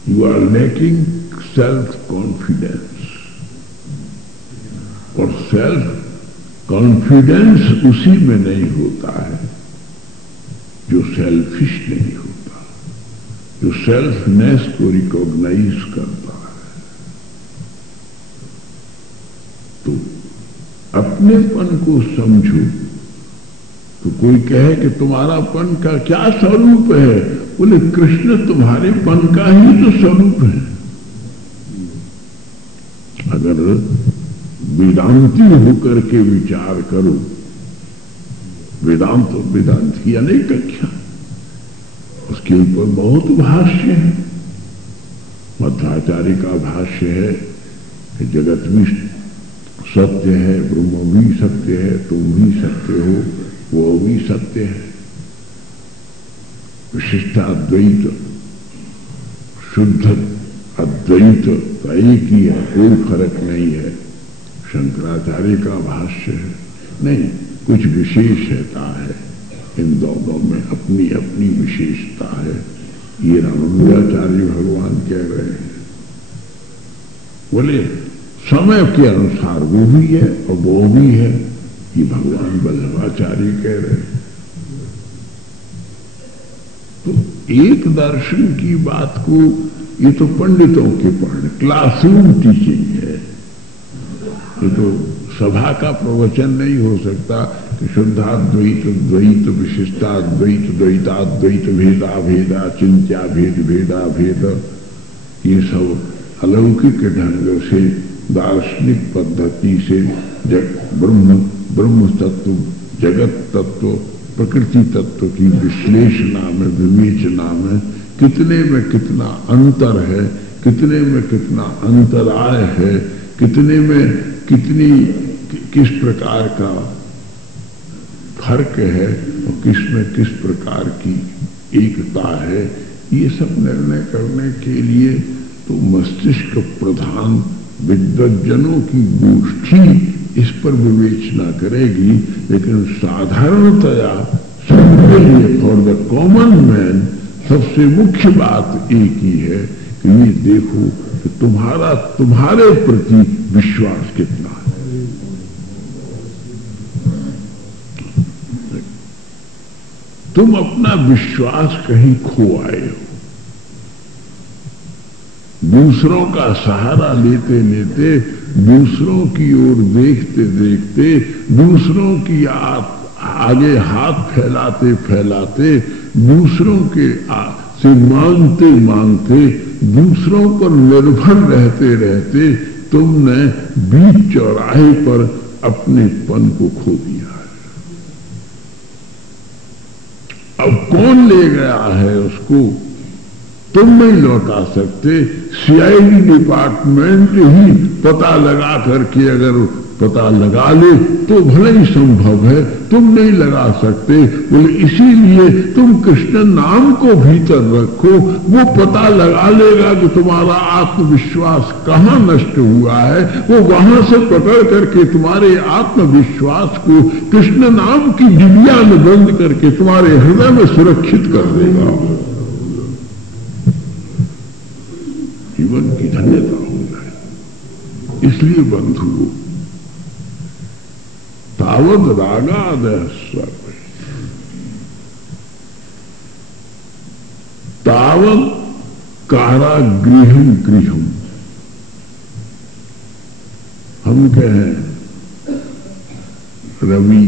You are lacking self confidence, और सेल्फ कॉन्फिडेंस उसी में नहीं होता है जो सेल्फिश नहीं होता, जो सेल्फनेस को रिकॉग्नाइज करता है। तो अपनेपन को समझो। तो कोई कहे कि तुम्हारापन का क्या स्वरूप है, बोले कृष्ण तुम्हारे पन का ही तो स्वरूप है। अगर वेदांती होकर के विचार करो, वेदांत की अनेक कक्षा, उसके ऊपर बहुत भाष्य है। मध्वाचार्य का भाष्य है कि जगत भी सत्य है, ब्रह्म भी सत्य है, तुम भी सत्य हो, वो भी सत्य है। विशिष्टाद्वैत, शुद्ध अद्वैत एक ही है, कोई फर्क नहीं है। शंकराचार्य का भाष्य है, नहीं कुछ विशेषता है, इन दोनों में अपनी अपनी विशेषता है। ये रामानुजाचार्य भगवान कह रहे हैं। बोले समय के अनुसार वो भी है और वो भी है, ये भगवान वल्लभाचार्य कह रहे हैं। तो एक दर्शन की बात को, ये तो पंडितों के पढ़ने, क्लासरूम टीचिंग है, ये तो सभा का प्रवचन नहीं हो सकता कि शुद्धाद्वैत, द्वैत, विशिष्टाद्वैत, द्वैताद्वैत, भेदा भेदा, चिंत्या भेद, भेदा भेद, ये सब अलौकिक ढंग से दार्शनिक पद्धति से ब्रह्म तत्व, जगत तत्व, प्रकृति तत्व की विश्लेषणा में, विवेचना में कितने में कितना अंतर है, कितने में कितना अंतराय है, कितने में कितनी किस प्रकार का फर्क है और किस में किस प्रकार की एकता है, ये सब निर्णय करने के लिए तो मस्तिष्क प्रधान विद्वज्जनों की गोष्ठी इस पर विवेचना करेगी। लेकिन साधारणतया सबके लिए, फॉर द कॉमन मैन, सबसे मुख्य बात एक ही है कि ये देखो कि तुम्हारे प्रति विश्वास कितना है। तुम अपना विश्वास कहीं खो आए हो, दूसरों का सहारा लेते लेते, दूसरों की ओर देखते देखते, दूसरों की आगे हाथ फैलाते फैलाते, दूसरों के से मांगते मांगते, दूसरों पर निर्भर रहते रहते तुमने बीच चौराहे पर अपने पन को खो दिया है। अब कौन ले गया है उसको तुम नहीं लौटा सकते। सीआईडी डिपार्टमेंट ही पता लगा करके अगर पता लगा ले तो भले ही संभव है, तुम नहीं लगा सकते। बोले इसीलिए तुम कृष्ण नाम को भीतर रखो, वो पता लगा लेगा कि तुम्हारा आत्मविश्वास कहाँ नष्ट हुआ है, वो वहां से पकड़ करके तुम्हारे आत्मविश्वास को कृष्ण नाम की डिबिया में बंद करके तुम्हारे हृदय में सुरक्षित कर देगा। जीवन की धन्यता हो जाए। इसलिए बंधुओं, तावद रागादय सर्व, तावद कारागृहम गृहम। हम कहें रवि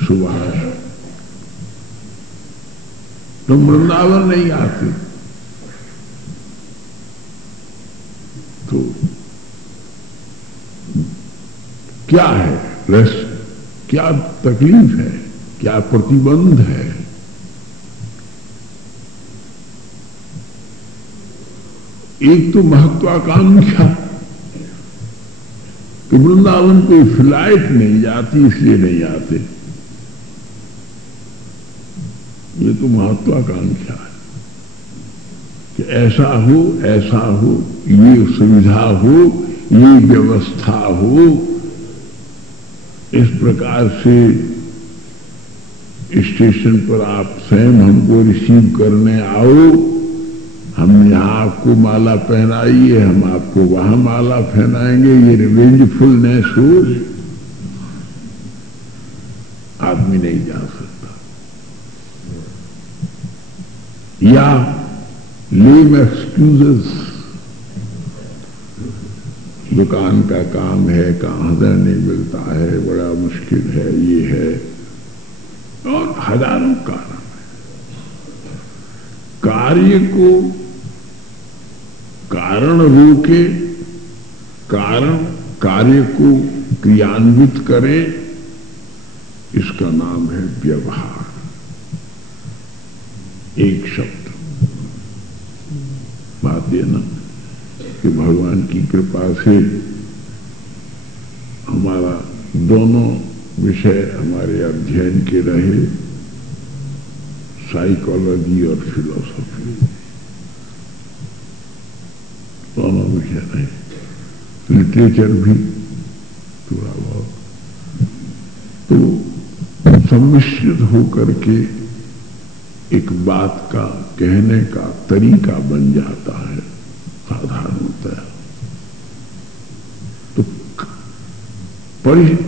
सुभाष तो वृंदावन नहीं आते, तो क्या है रस, क्या तकलीफ है, क्या प्रतिबंध है? एक तो महत्वाकांक्षा कि वृंदावन कोई फ्लाइट नहीं जाती इसलिए नहीं आते, ये तो महत्वाकांक्षा है कि ऐसा हो, ये सुविधा हो, ये व्यवस्था हो, इस प्रकार से स्टेशन पर आप स्वयं हमको रिसीव करने आओ, हम यहाँ आपको माला पहनाई है, हम आपको वहां माला पहनाएंगे, ये रिवेंजफुलनेस हो, आदमी नहीं जा सकता। या लेम एक्सक्यूजेस, दुकान का काम है, कहां से नहीं मिलता है, बड़ा मुश्किल है, ये है, और हजारों कारण है। कार्य को कारण रोके, कारण कार्य को क्रियान्वित करे, इसका नाम है व्यवहार। एक शब्द बात यह ना कि भगवान की कृपा से हमारा दोनों विषय हमारे अध्ययन के रहे, साइकोलॉजी और फिलॉसफी, दोनों विषय रहे, लिटरेचर भी थोड़ा बहुत, तो सम्मिश्रित होकर के एक बात का कहने का तरीका बन जाता है साधारणतः। तो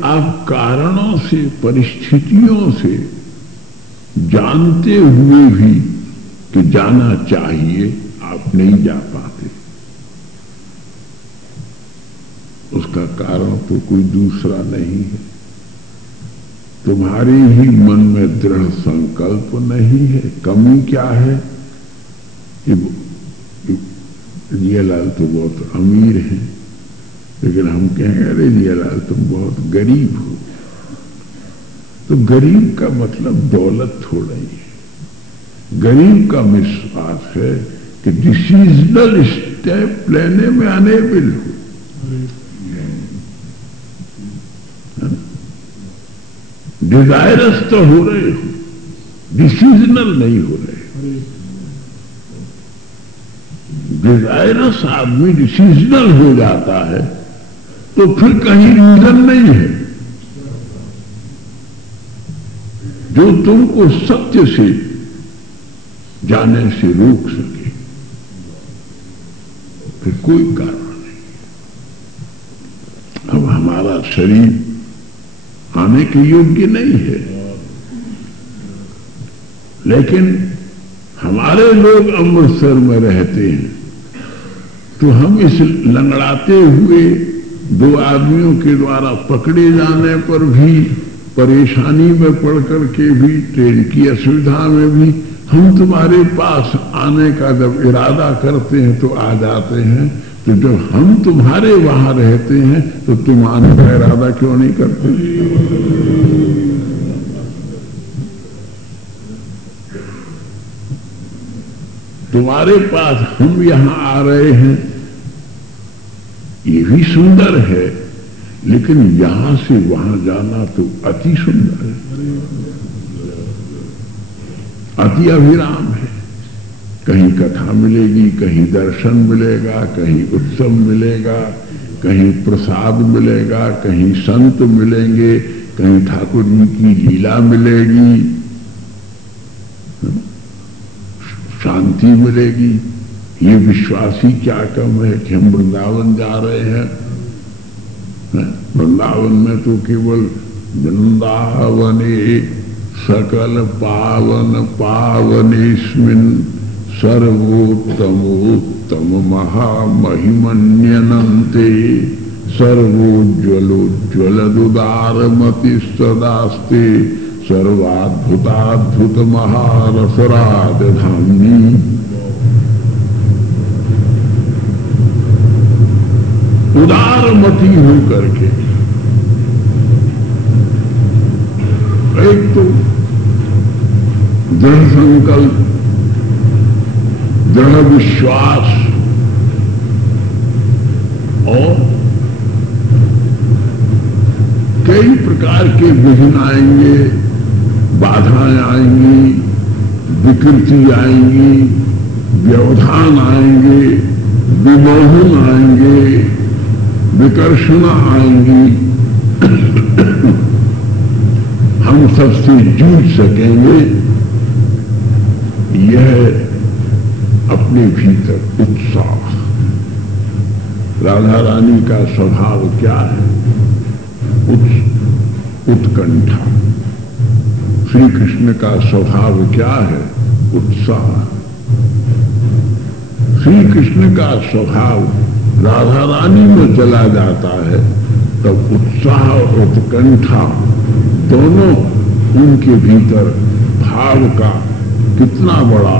आप कारणों से, परिस्थितियों से जानते हुए भी कि जाना चाहिए, आप नहीं जा पाते। उसका कारण तो कोई दूसरा नहीं है, तुम्हारे ही मन में दृढ़ संकल्प नहीं है। कमी क्या है? जियालाल तो बहुत अमीर हैं, लेकिन हम कहेंगे अरे जियालाल तुम बहुत गरीब हो। तो गरीब का मतलब दौलत थोड़ा ही है। गरीब का विश्वास है कि डिसीजनल स्टेप लेने में अनेबल हो। डिजायरस तो हो रहे हो, डिसीजनल नहीं हो रहे। डिजायरस आदमी डिसीजनल हो जाता है तो फिर कहीं रीजन नहीं है जो तुमको सत्य से जाने से रोक सके, फिर कोई कारण नहीं। अब हमारा शरीर आने के योग्य नहीं है, लेकिन हमारे लोग अमृतसर में रहते हैं, तो हम इस लंगड़ाते हुए दो आदमियों के द्वारा पकड़े जाने पर भी, परेशानी में पड़ करके भी, ट्रेन की असुविधा में भी, हम तुम्हारे पास आने का जब इरादा करते हैं तो आ जाते हैं। तो जब हम तुम्हारे वहां रहते हैं तो तुम आने का इरादा क्यों नहीं करते? तुम्हारे पास हम यहां आ रहे हैं, ये भी सुंदर है, लेकिन यहां से वहां जाना तो अति सुंदर है, अति अभिराम है। कहीं कथा मिलेगी, कहीं दर्शन मिलेगा, कहीं उत्सव मिलेगा, कहीं प्रसाद मिलेगा, कहीं संत मिलेंगे, कहीं ठाकुर जी की लीला मिलेगी, शांति मिलेगी। ये विश्वासी क्या कम है कि हम वृंदावन जा रहे हैं। वृंदावन में तो केवल वृंदावने सकल पावन पावनेस्मिन् सर्वोत्तमोत्तम महामहिमन्यनन्ते सर्वोज्ज्वलोज्ज्वलदुदारमति सदास्ते सर्वाद्भुताद्भुत महारसराजधानी। उदारमति हो करके एक तो दृढ़ संकल्प, दृढ़ विश्वास और कई प्रकार के विघ्न आएंगे, बाधाएं आएंगी, विकृति आएंगी, व्यवधान आएंगे, विमोहन आएंगे, विकर्षणा आएंगी। हम सबसे जूझ सकेंगे, यह अपने भीतर उत्साह। राधा रानी का स्वभाव क्या है? उत्कंठा। श्री कृष्ण का स्वभाव क्या है? उत्साह। श्री कृष्ण का स्वभाव राधा रानी में चला जाता है तब उत्साह और उत्कंठा दोनों उनके भीतर भाव का कितना बड़ा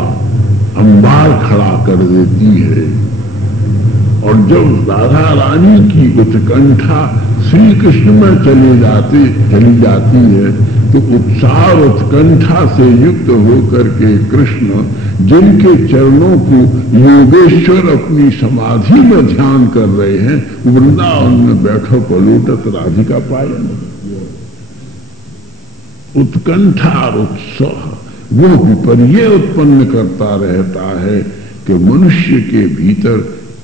अंबार खड़ा कर देती है। और जब राधा रानी की उत्कंठा श्री कृष्ण में चली जाती है तो उत्साह और उत्कंठा से युक्त होकर के कृष्ण जिनके चरणों को योगेश्वर अपनी समाधि में ध्यान कर रहे हैं, वृंदावन में बैठो पलोटत राधिका पायन। उत्कंठा और उत्साह वो विपर्य उत्पन्न करता रहता है कि मनुष्य के भीतर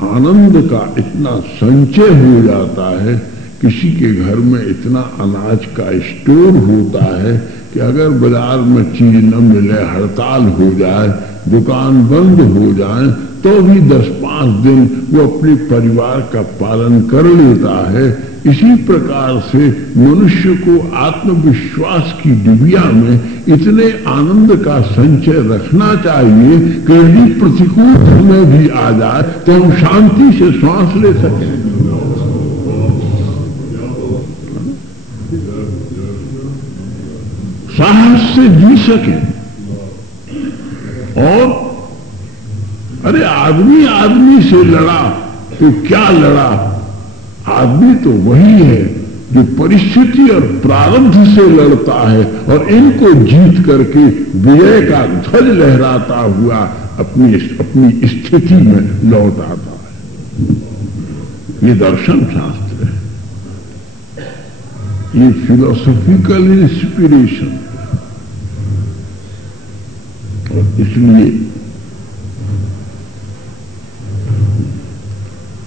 आनंद का इतना संचय हो जाता है। किसी के घर में इतना अनाज का स्टोर होता है कि अगर बाजार में चीज न मिले, हड़ताल हो जाए, दुकान बंद हो जाए, तो भी 10-5 दिन वो अपने परिवार का पालन कर लेता है। इसी प्रकार से मनुष्य को आत्मविश्वास की डिबिया में इतने आनंद का संचय रखना चाहिए कि यदि प्रतिकूल समय भी आ जाए तो हम शांति से श्वास ले सकें। साहस से जी सके। और अरे आदमी से लड़ा तो क्या लड़ा? आदमी तो वही है जो परिस्थिति और प्रारब्ध से लड़ता है और इनको जीत करके विजय का ध्वज लहराता हुआ अपनी स्थिति में लौट आता है। ये दर्शन शास्त्र है, ये फिलोसॉफिकल इंस्पिरेशन। और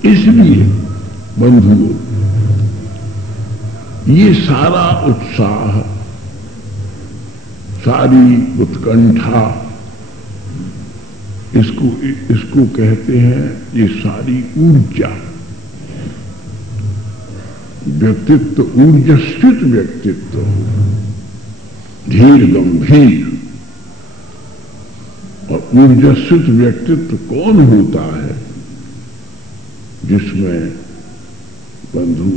इसलिए बंधुओं, ये सारा उत्साह, सारी उत्कंठा, इसको कहते हैं, ये सारी ऊर्जा, व्यक्तित्व ऊर्जस्वित व्यक्तित्व, धीर गंभीर। और ऊर्जस्वित व्यक्तित्व कौन होता है? जिसमें बंधु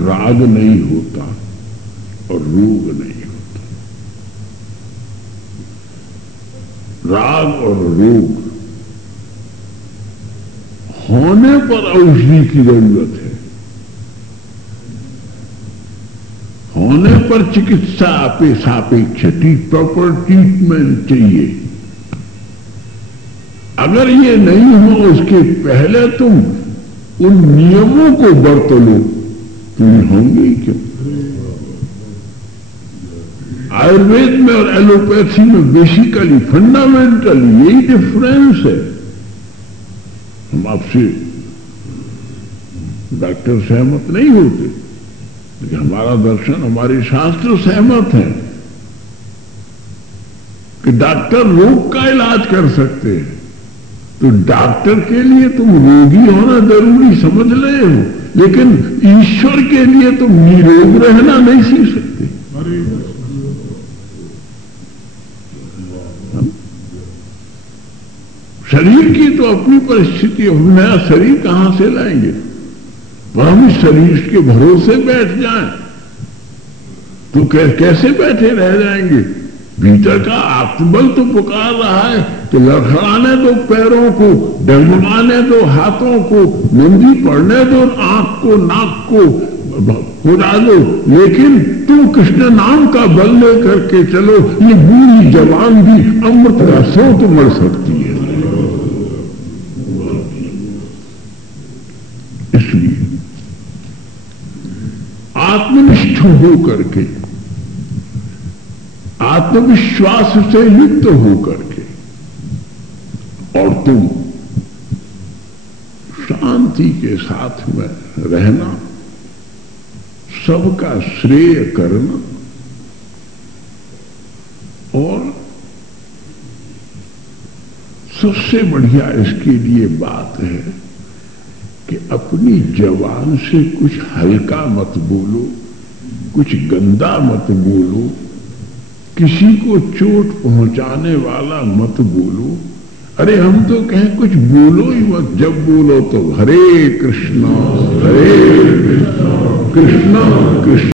राग नहीं होता और रोग नहीं होता। राग और रोग होने पर औषधि की जरूरत है, होने पर चिकित्सा सापेक्ष प्रॉपर ट्रीटमेंट चाहिए। अगर ये नहीं हो उसके पहले तुम उन नियमों को बरत लो तो ये होंगे ही क्यों? आयुर्वेद में और एलोपैथी में बेसिकली फंडामेंटल यही डिफरेंस है। हम आपसे डॉक्टर सहमत नहीं होते, लेकिन हमारा दर्शन, हमारे शास्त्र सहमत हैं कि डॉक्टर रोग का इलाज कर सकते हैं। तो डॉक्टर के लिए तुम रोगी होना जरूरी समझ रहे हो, लेकिन ईश्वर के लिए तुम निरोग रहना नहीं सीख सकते। शरीर की तो अपनी परिस्थिति, हम नया शरीर कहां से लाएंगे? पर हम इस शरीर के भरोसे बैठ जाएं तो कैसे बैठे रह जाएंगे? भीतर का आत्मबल तो पुकार रहा है तो लड़खड़ाने दो पैरों को, डगमगाने दो हाथों को, मंदी पड़ने दो आंख को, नाक को उड़ा दो। लेकिन तुम कृष्ण नाम का बल ले करके चलो, ये बूढ़ी जवान भी अमृत का स्रोत मर सकती है। इसलिए आत्मनिष्ठ हो करके, आत्मविश्वास से युक्त होकर के, और तुम शांति के साथ में रहना, सबका श्रेय करना और सबसे बढ़िया इसके लिए बात है कि अपनी जबान से कुछ हल्का मत बोलो, कुछ गंदा मत बोलो, किसी को चोट पहुंचाने वाला मत बोलो। अरे हम तो कहें कुछ बोलो ही मत, जब बोलो तो हरे कृष्णा कृष्णा कृष्ण